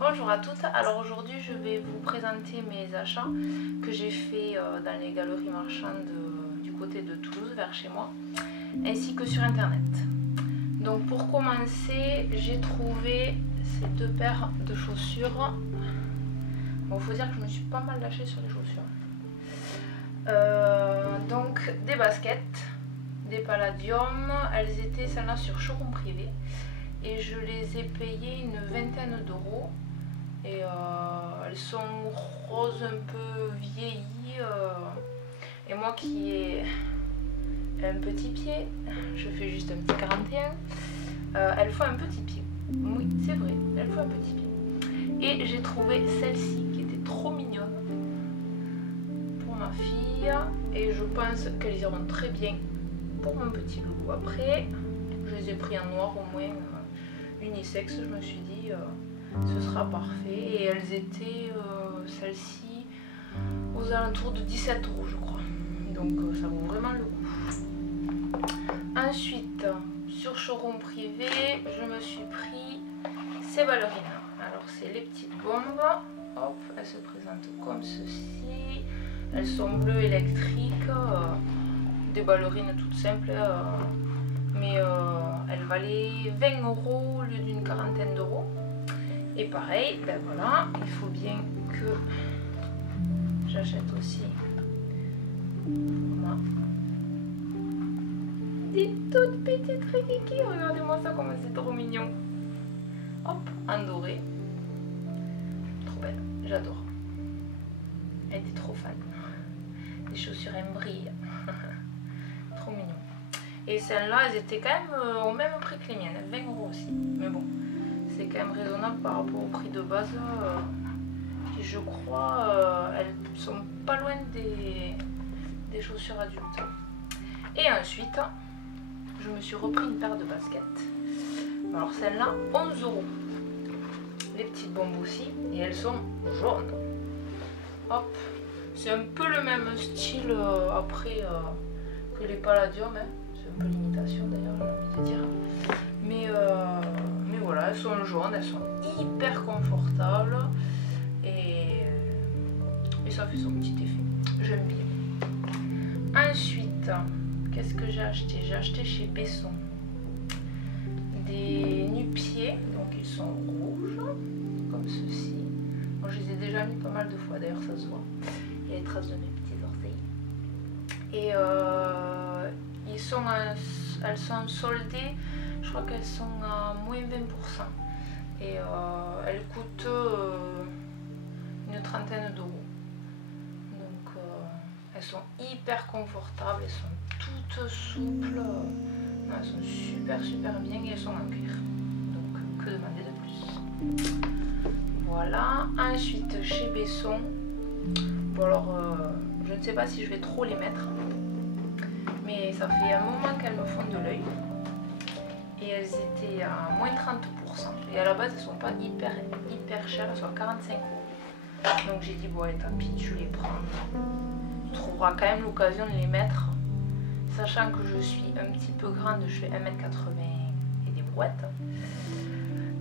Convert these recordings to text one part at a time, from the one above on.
Bonjour à toutes, alors aujourd'hui je vais vous présenter mes achats que j'ai fait dans les galeries marchandes du côté de Toulouse vers chez moi, ainsi que sur internet. Donc pour commencer, j'ai trouvé ces deux paires de chaussures. Bon, faut dire que je me suis pas mal lâchée sur les chaussures. Donc des baskets, des Palladium, elles étaient celles-là sur showroom privé et je les ai payées une vingtaine d'euros. Et elles sont roses un peu vieillies et moi qui ai un petit pied, je fais juste un petit 41, elles font un petit pied, oui c'est vrai, elles font un petit pied. Et j'ai trouvé celle-ci qui était trop mignonne pour ma fille et je pense qu'elles iront très bien pour mon petit loulou. Après je les ai pris en noir au moins unisexe, je me suis dit ce sera parfait. Et elles étaient, celles-ci, aux alentours de 17 euros je crois. Donc ça vaut vraiment le coup. Ensuite, sur showroom privé, je me suis pris ces ballerines. Alors c'est les petites bombes. Hop, elles se présentent comme ceci. Elles sont bleues électriques. Des ballerines toutes simples. Mais elles valaient 20 euros au lieu d'une quarantaine d'euros. Et pareil, ben voilà, il faut bien que j'achète aussi voilà, des toutes petites rikiki. Regardez-moi ça comme c'est trop mignon. Hop, en doré. Trop belle, j'adore. Elle était trop fan. Les chaussures elles brillent. Trop mignon. Et celles-là, elles étaient quand même au même prix que les miennes, 20 euros aussi. Mais bon, c'est quand même raisonnable par rapport au prix de base. Et je crois elles sont pas loin des chaussures adultes. Et ensuite, je me suis repris une paire de baskets. Alors celles-là, 11 euros. Les petites bombes aussi. Et elles sont jaunes. Hop. C'est un peu le même style après que les Palladium. Hein. C'est un peu l'imitation d'ailleurs, j'ai envie de dire. Mais voilà, elles sont jaunes, elles sont hyper confortables et ça fait son petit effet. J'aime bien. Ensuite, qu'est-ce que j'ai acheté? J'ai acheté chez Besson des nu-pieds, donc ils sont rouges, comme ceci. Moi, je les ai déjà mis pas mal de fois, d'ailleurs ça se voit. Il y a les traces de mes petits orteils. Et elles sont soldées. Je crois qu'elles sont à moins 20%. Et elles coûtent une trentaine d'euros. Donc elles sont hyper confortables, elles sont toutes souples. Elles sont super bien et elles sont en cuir. Donc que demander de plus? Voilà. Ensuite chez Besson. Bon alors je ne sais pas si je vais trop les mettre. Mais ça fait un moment qu'elles me font de l'œil. Et elles étaient à moins 30%. Et à la base, elles sont pas hyper chères, elles sont à 45 euros. Donc j'ai dit, bon, allez, tant pis, tu les prends. Tu trouveras quand même l'occasion de les mettre. Sachant que je suis un petit peu grande, je fais 1 m 80 et des brouettes.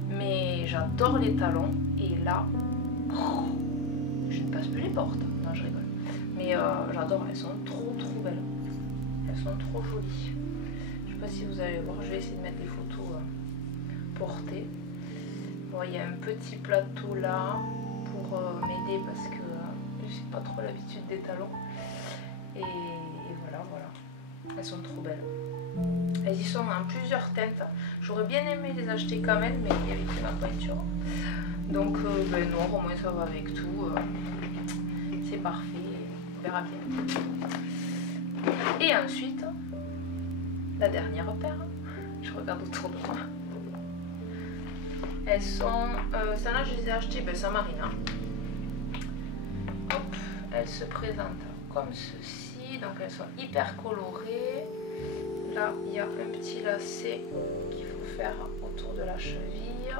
Mais j'adore les talons. Et là, je ne passe plus les portes. Non, je rigole. Mais j'adore, elles sont trop belles. Elles sont trop jolies. Je sais pas si vous allez voir, je vais essayer de mettre des photos portées. Bon, il y a un petit plateau là pour m'aider parce que je n'ai pas trop l'habitude des talons. Et voilà. Elles sont trop belles. Elles y sont en plusieurs teintes. J'aurais bien aimé les acheter quand même, mais il y avait plus ma pointure. Donc ben noir, au moins ça va avec tout. C'est parfait. On verra bien. Et ensuite, la dernière paire, je regarde autour de moi. Elles sont, celles-là je les ai achetées, ben ça Marina. Hop, elles se présentent comme ceci, donc elles sont hyper colorées. Là, il y a un petit lacet qu'il faut faire autour de la cheville.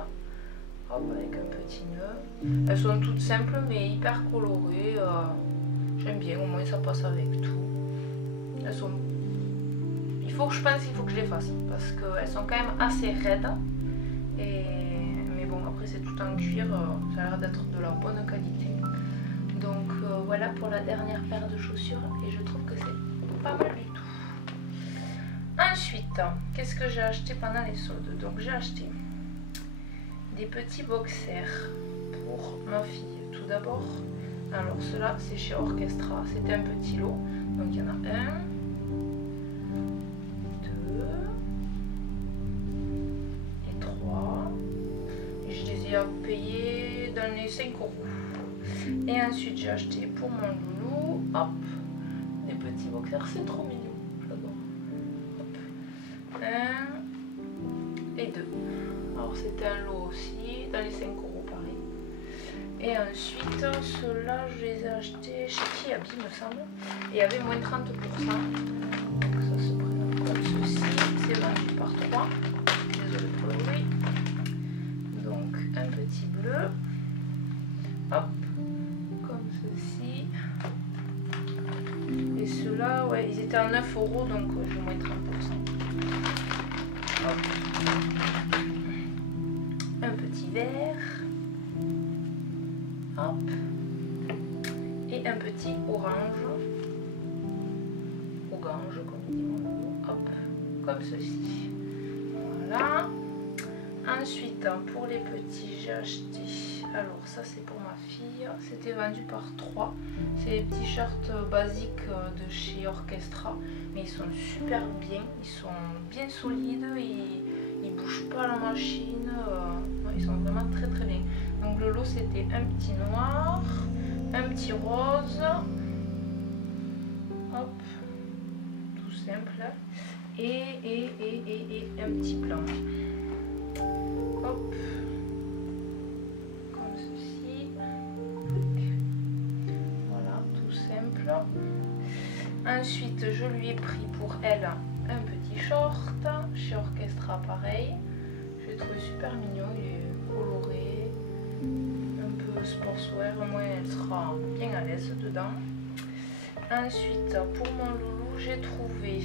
Hop, avec un petit nœud. Elles sont toutes simples mais hyper colorées. J'aime bien, au moins ça passe avec tout. Elles sont... il faut que je les fasse parce qu'elles sont quand même assez raides. Mais bon après c'est tout en cuir, ça a l'air d'être de la bonne qualité. Donc voilà pour la dernière paire de chaussures et je trouve que c'est pas mal du tout. Ensuite, qu'est-ce que j'ai acheté pendant les soldes? Donc j'ai acheté des petits boxers pour ma fille. Tout d'abord, alors cela c'est chez Orchestra, c'était un petit lot. Donc il y en a 1, 2 et 3. Et je les ai payés dans les 5 €. Et ensuite j'ai acheté pour mon loulou, hop, des petits boxers, c'est trop mignon, j'adore. 1 et 2. Alors c'était un lot aussi, dans les 5 € pareil. Et ensuite ceux-là je les ai achetés chez Kiabi me semble. Et il y avait moins 30%. Donc ça se présente comme ceci. C'est vendu par 3. Désolé pour le bruit. Donc un petit bleu. Hop. Comme ceci. Et ceux-là, ouais, ils étaient à 9 €, donc j'ai moins 30%. Hop. Un petit vert. Hop. Et un petit orange. Orange, comme il dit mon loulou. Hop. Comme ceci. Voilà. Ensuite, pour les petits, j'ai acheté. Alors, ça, c'est pour ma fille. C'était vendu par 3. C'est des petits shirts basiques de chez Orchestra. Mais ils sont super bien. Ils sont bien solides. Ils bougent pas la machine. Ils sont vraiment très très bien. Donc, le lot, c'était un petit noir, un petit rose. Hop. Tout simple. Et un petit blanc. Hop. Comme ceci. Voilà, tout simple. Ensuite, je lui ai pris pour elle un petit short. Chez Orchestra, pareil. Je l'ai trouvé super mignon. Il est coloré. Un peu sportswear. Au moins, elle sera bien à l'aise dedans. Ensuite, pour mon loulou, j'ai trouvé,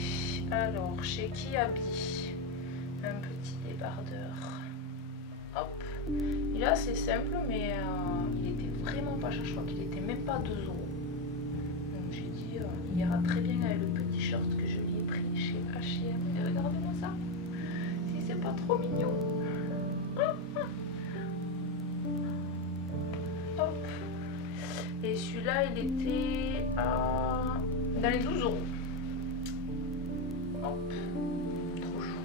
alors, chez Kiabi, un petit débardeur. Hop. Il est assez simple, mais il était vraiment pas cher. Je crois qu'il était même pas 2 €. Donc j'ai dit, il ira très bien avec le petit short que je lui ai pris chez H&M. Et regardez-moi ça. Si c'est pas trop mignon. Hop. Et celui-là, il était dans les 12 €. Hop. Trop chaud.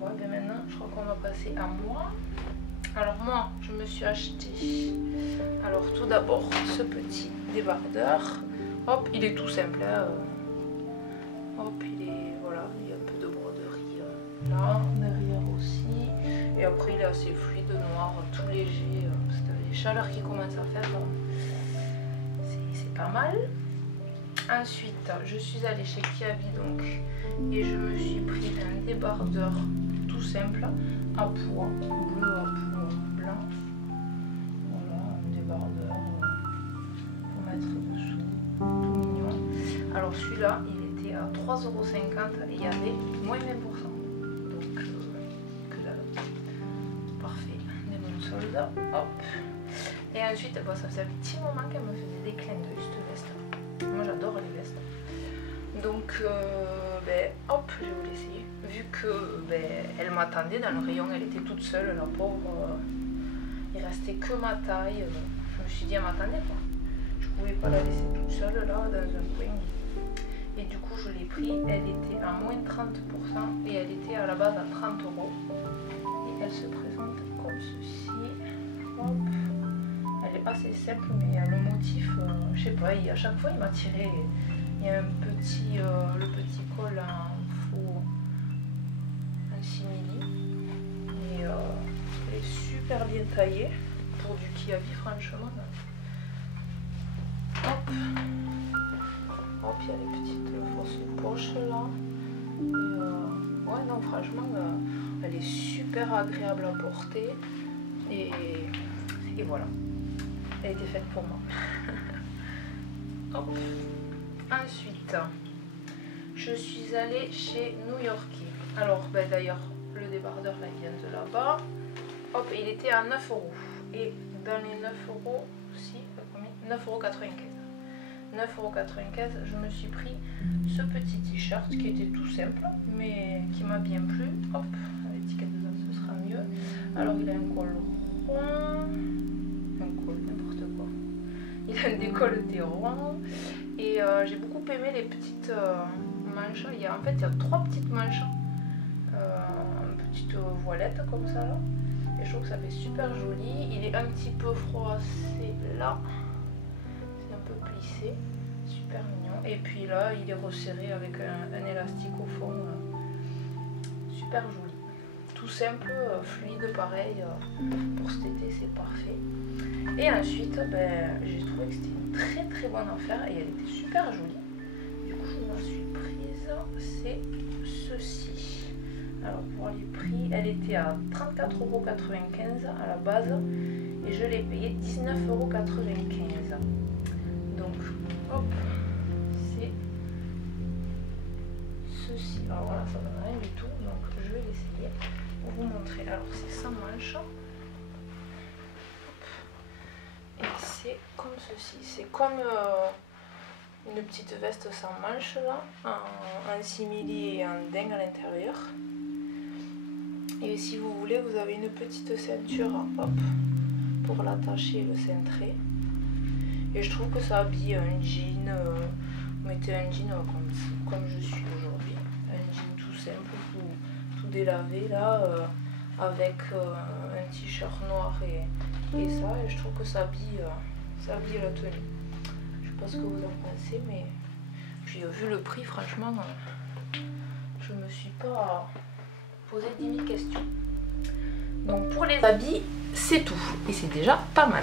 Bon, et bien maintenant, je crois qu'on va passer à moi. Alors moi, je me suis acheté, alors tout d'abord, ce petit débardeur. Hop, il est tout simple. Hein. Hop, voilà, il y a un peu de broderie là, derrière aussi. Et après, il est assez fluide, noir, tout léger. Parce que les chaleurs qui commencent à faire, c'est pas mal. Ensuite, je suis allée chez Kiabi donc, et je me suis pris un débardeur tout simple à pois, bleu à pois blanc. Voilà, un débardeur pour mettre dessous, tout mignon. Alors celui-là, il était à 3,50 € et il y avait moins 20%. Donc, que dalle. Parfait, des bonnes soldes. Hop. Et ensuite, bon, ça faisait un petit moment qu'elle me faisait des clins d'œil cette veste. Moi j'adore les vestes. Donc hop, je vais vous l'essayer. Vu que elle m'attendait dans le rayon, elle était toute seule, la pauvre. Il restait que ma taille. Je me suis dit elle m'attendait quoi. Je pouvais pas la laisser toute seule là dans un coin. Et du coup je l'ai pris, elle était à moins 30% et elle était à la base à 30 €. Et elle se présente comme ceci. Hop. Elle est assez simple, mais le motif, je sais pas, à chaque fois il m'a tiré. Il y a un petit, le petit col en faux, un simili. Et elle est super bien taillée pour du Kiabi, franchement. Hop, hop, il y a les petites fausses poches là. Et, ouais, non, franchement, elle est super agréable à porter. Et voilà. Elle était faite pour moi. Hop. Ensuite, je suis allée chez New Yorkais. Alors, d'ailleurs, le débardeur là, il vient de là-bas. hop, il était à 9 €. Et dans les 9 €, si, combien 9,95 €. 9,95 €, je me suis pris ce petit t-shirt qui était tout simple, mais qui m'a bien plu. Hop, l'étiquette dedans, ce sera mieux. Alors, il a un col rond, un col, n'importe quoi. Il a un décolleté rond, et j'ai beaucoup aimé les petites manches. En fait, il y a 3 petites manches, une petite voilette comme ça là. Et je trouve que ça fait super joli. Il est un petit peu froissé là. C'est un peu plissé. Super mignon. Et puis là, il est resserré avec un élastique au fond. Super joli. Tout simple, fluide pareil. Pour cet été, c'est parfait. Et ensuite, j'ai trouvé que c'était une très très bonne affaire. Et elle était super jolie. Du coup, je m'en suis prise. C'est ceci. Alors pour les prix, elle était à 34,95 € à la base et je l'ai payé 19,95 €. Donc hop, c'est ceci. Alors voilà, ça donne rien du tout, donc je vais l'essayer pour vous montrer. Alors c'est sans manche. Et c'est comme ceci. C'est comme une petite veste sans manche là, en simili et en dingue à l'intérieur. Et si vous voulez, vous avez une petite ceinture, hop, pour l'attacher et le cintrer. Et je trouve que ça habille un jean, vous mettez un jean comme je suis aujourd'hui. Un jean tout simple, tout délavé là, avec un t-shirt noir et ça. Et je trouve que ça habille la tenue. Je sais pas ce que vous en pensez, mais puis vu le prix, franchement, je me suis pas poser 10 000 questions. Donc pour les habits, c'est tout. Et c'est déjà pas mal.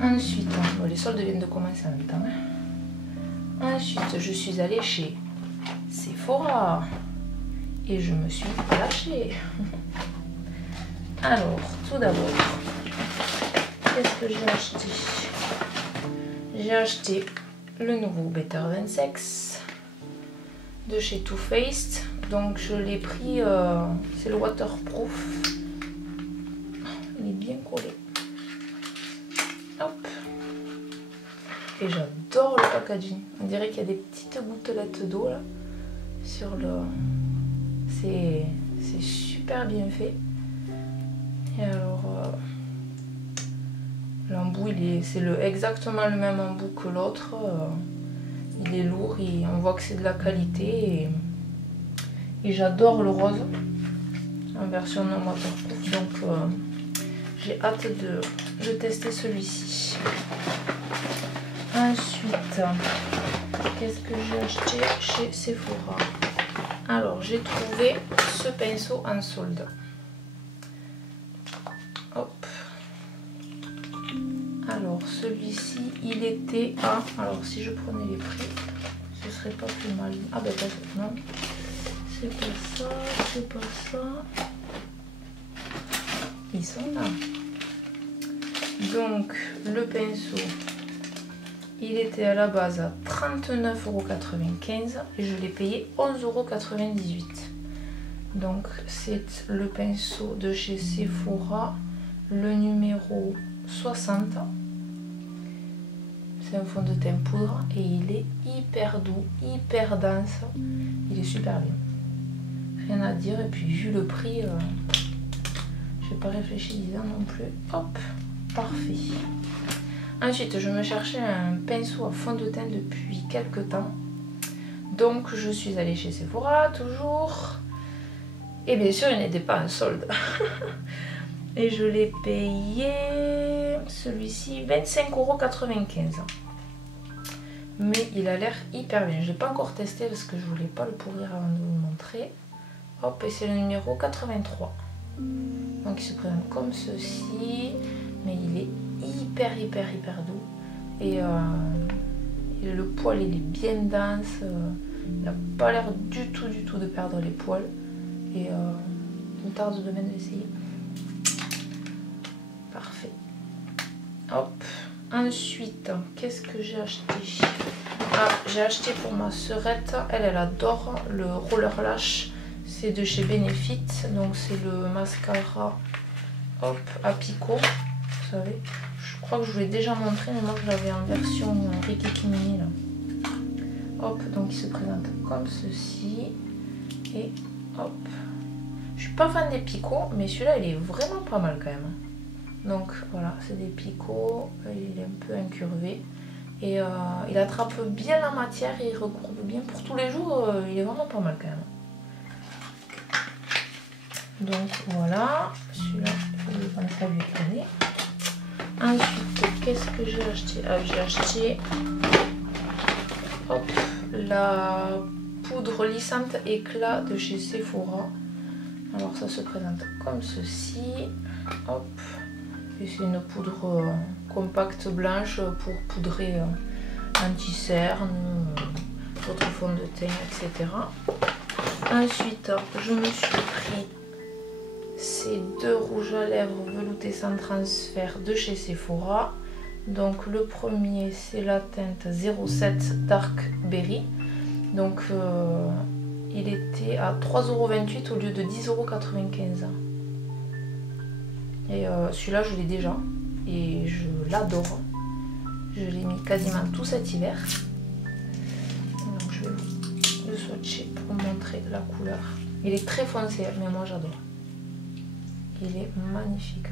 Ensuite, bon, les soldes viennent de commencer en même temps. Ensuite, je suis allée chez Sephora. Et je me suis lâchée. Alors, tout d'abord, qu'est-ce que j'ai acheté? J'ai acheté le nouveau Better Than Sex de chez Too Faced. Donc je l'ai pris, c'est le waterproof. Il est bien collé. Hop. Et j'adore le packaging. On dirait qu'il y a des petites gouttelettes d'eau là sur le. C'est super bien fait. Et alors l'embout, c'est exactement le même embout que l'autre. Il est lourd et on voit que c'est de la qualité. Et j'adore le rose en version non waterproof, donc j'ai hâte de tester celui-ci. Ensuite, qu'est-ce que j'ai acheté chez Sephora? Alors j'ai trouvé ce pinceau en solde. Hop. Alors celui-ci, il était à... Alors si je prenais les prix, ce serait pas plus mal. Ah ben non. C'est pas ça, c'est pas ça. Ils sont là. Donc, le pinceau, il était à la base à 39,95 € et je l'ai payé 11,98 €. Donc, c'est le pinceau de chez Sephora, le numéro 60. C'est un fond de teint poudre et il est hyper doux, hyper dense. Il est super bien. Rien à dire, et puis vu le prix, je n'ai pas réfléchi 10 ans non plus. Hop, parfait. Ensuite, je me cherchais un pinceau à fond de teint depuis quelques temps. Donc, je suis allée chez Sephora, toujours. Et bien sûr, il n'était pas en solde. Et je l'ai payé, celui-ci, 25,95 €. Mais il a l'air hyper bien. Je ne l'ai pas encore testé parce que je voulais pas le pourrir avant de vous le montrer. Hop, et c'est le numéro 83. Donc il se présente comme ceci, mais il est hyper doux. Et le poil, il est bien dense. Il n'a pas l'air du tout de perdre les poils. Et il me tarde de même d'essayer. Parfait. Hop. Ensuite, qu'est-ce que j'ai acheté? Ah, j'ai acheté pour ma sœurette. Elle adore le roller lash. C'est de chez Benefit, donc c'est le mascara hop à picot, vous savez. Je crois que je vous l'ai déjà montré, mais moi je l'avais en version Rikiki Mini là. Hop, donc il se présente comme ceci. Et hop. Je suis pas fan des picots, mais celui-là il est vraiment pas mal quand même. Donc voilà, c'est des picots, il est un peu incurvé. Et il attrape bien la matière et il recourbe bien pour tous les jours, il est vraiment pas mal quand même. Donc voilà, celui-là, il faut le penser à lui tourner. Ensuite, qu'est-ce que j'ai acheté? Ah, j'ai acheté hop, la poudre lissante éclat de chez Sephora. Alors ça se présente comme ceci. Hop. Et c'est une poudre compacte blanche pour poudrer anti-cerne, votre fond de teint, etc. Ensuite, je me suis pris ces deux rouges à lèvres veloutés sans transfert de chez Sephora. Donc le premier c'est la teinte 07 Dark Berry. Donc il était à 3,28 € au lieu de 10,95 €. Et celui-là je l'ai déjà et je l'adore. Je l'ai mis quasiment tout cet hiver. Donc je vais vous le swatcher pour vous montrer la couleur. Il est très foncé mais moi j'adore. Il est magnifique.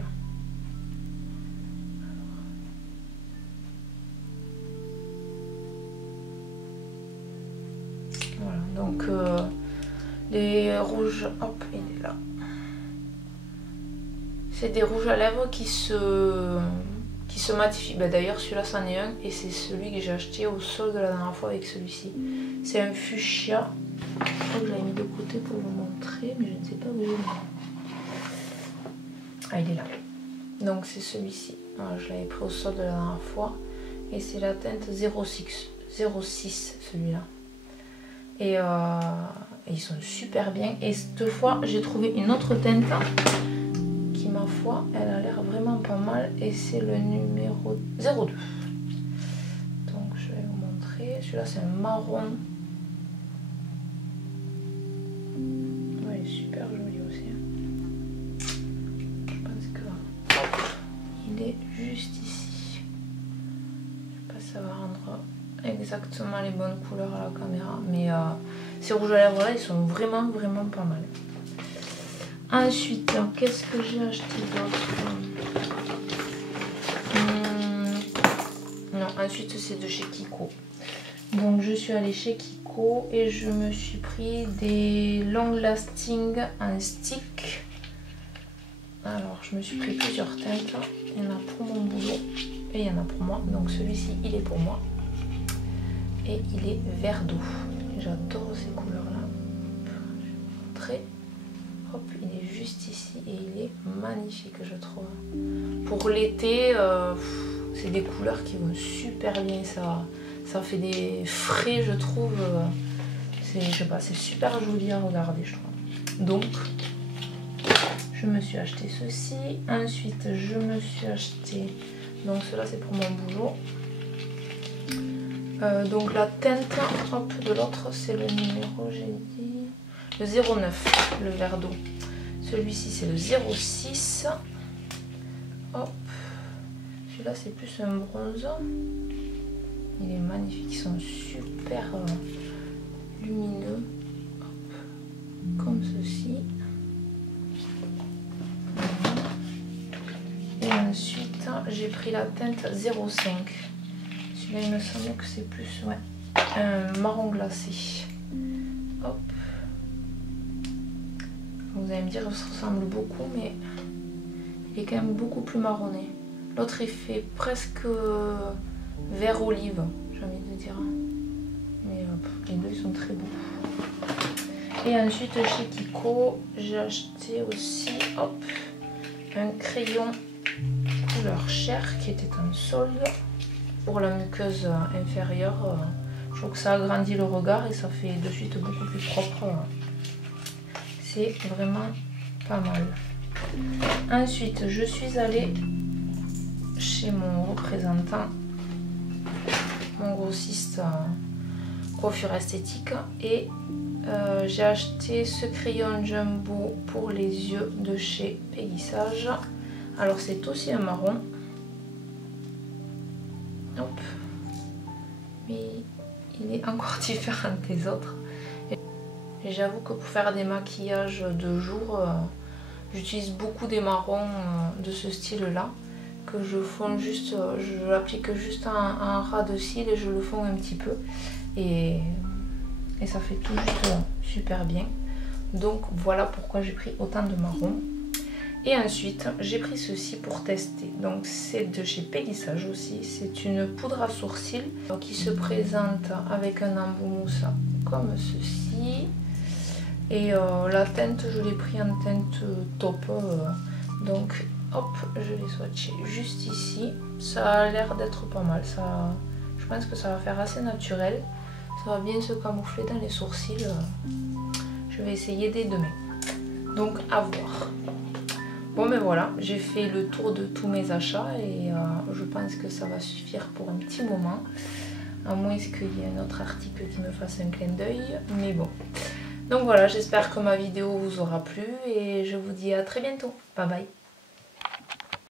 Voilà, donc les rouges, hop, il est là. C'est des rouges à lèvres qui se matifient. Ben, d'ailleurs, celui-là, c'en est un et c'est celui que j'ai acheté au solde la dernière fois avec celui-ci. C'est un fuchsia. Je crois que je l'avais mis de côté pour vous montrer, mais je ne sais pas où je l'ai mis. Ah, il est là. Donc c'est celui-ci. Voilà, je l'avais pris au solde la dernière fois. Et c'est la teinte 06 celui-là. Et ils sont super bien. Et cette fois, j'ai trouvé une autre teinte qui, ma foi, elle a l'air vraiment pas mal. Et c'est le numéro 02. Donc je vais vous montrer. Celui-là, c'est un marron. Ouais, il est super joli aussi. Il est juste ici. Je sais pas si ça va rendre exactement les bonnes couleurs à la caméra, mais ces rouges à lèvres là ils sont vraiment pas mal. Ensuite, qu'est-ce que j'ai acheté d'autre? Non, ensuite c'est de chez Kiko. Donc je suis allée chez Kiko et je me suis pris des long lasting en stick. Alors je me suis pris plusieurs teintes, il y en a pour mon boulot et il y en a pour moi, donc celui-ci il est pour moi et il est vert d'eau. J'adore ces couleurs là, je vais vous montrer, hop, il est juste ici et il est magnifique je trouve. Pour l'été, c'est des couleurs qui vont super bien, ça fait des frais je trouve, je sais pas, c'est super joli à regarder je trouve. Donc je me suis acheté ceci, ensuite je me suis acheté, donc cela c'est pour mon boulot. Donc la teinte hop, de l'autre c'est le numéro, j'ai dit, le 09, le vert d'eau. Celui-ci c'est le 06. Hop, celui-là c'est plus un bronze. Il est magnifique, ils sont super lumineux. Hop, comme ceci. Et ensuite j'ai pris la teinte 05. Celui-là il me semble que c'est plus un marron glacé. Hop. Vous allez me dire que ça ressemble beaucoup mais il est quand même beaucoup plus marronné. L'autre il fait presque vert olive, j'ai envie de dire. Mais les deux ils sont très beaux. Et ensuite chez Kiko j'ai acheté aussi hop, un crayon couleur chair qui était en solde pour la muqueuse inférieure. Je trouve que ça agrandit le regard et ça fait de suite beaucoup plus propre. C'est vraiment pas mal. Ensuite je suis allée chez mon représentant, mon grossiste coiffure esthétique, et j'ai acheté ce crayon jumbo pour les yeux de chez Pégissage. Alors c'est aussi un marron. Hop. Mais il est encore différent des autres. Et j'avoue que pour faire des maquillages de jour, j'utilise beaucoup des marrons de ce style-là. Que je fonds juste, je l'applique juste un ras de cils et je le fonds un petit peu. Et ça fait tout juste super bien. Donc voilà pourquoi j'ai pris autant de marron. Et ensuite j'ai pris ceci pour tester. Donc c'est de chez Pégissage aussi. C'est une poudre à sourcils qui se présente avec un embout mousse comme ceci. Et la teinte, je l'ai pris en teinte taupe. Donc hop, je l'ai swatché juste ici. Ça a l'air d'être pas mal. Je pense que ça va faire assez naturel. Ça va bien se camoufler dans les sourcils. Je vais essayer dès demain. Donc à voir. Bon ben voilà, j'ai fait le tour de tous mes achats et je pense que ça va suffire pour un petit moment. À moins qu'il y ait un autre article qui me fasse un clin d'œil. Mais bon. Donc voilà, j'espère que ma vidéo vous aura plu et je vous dis à très bientôt. Bye bye.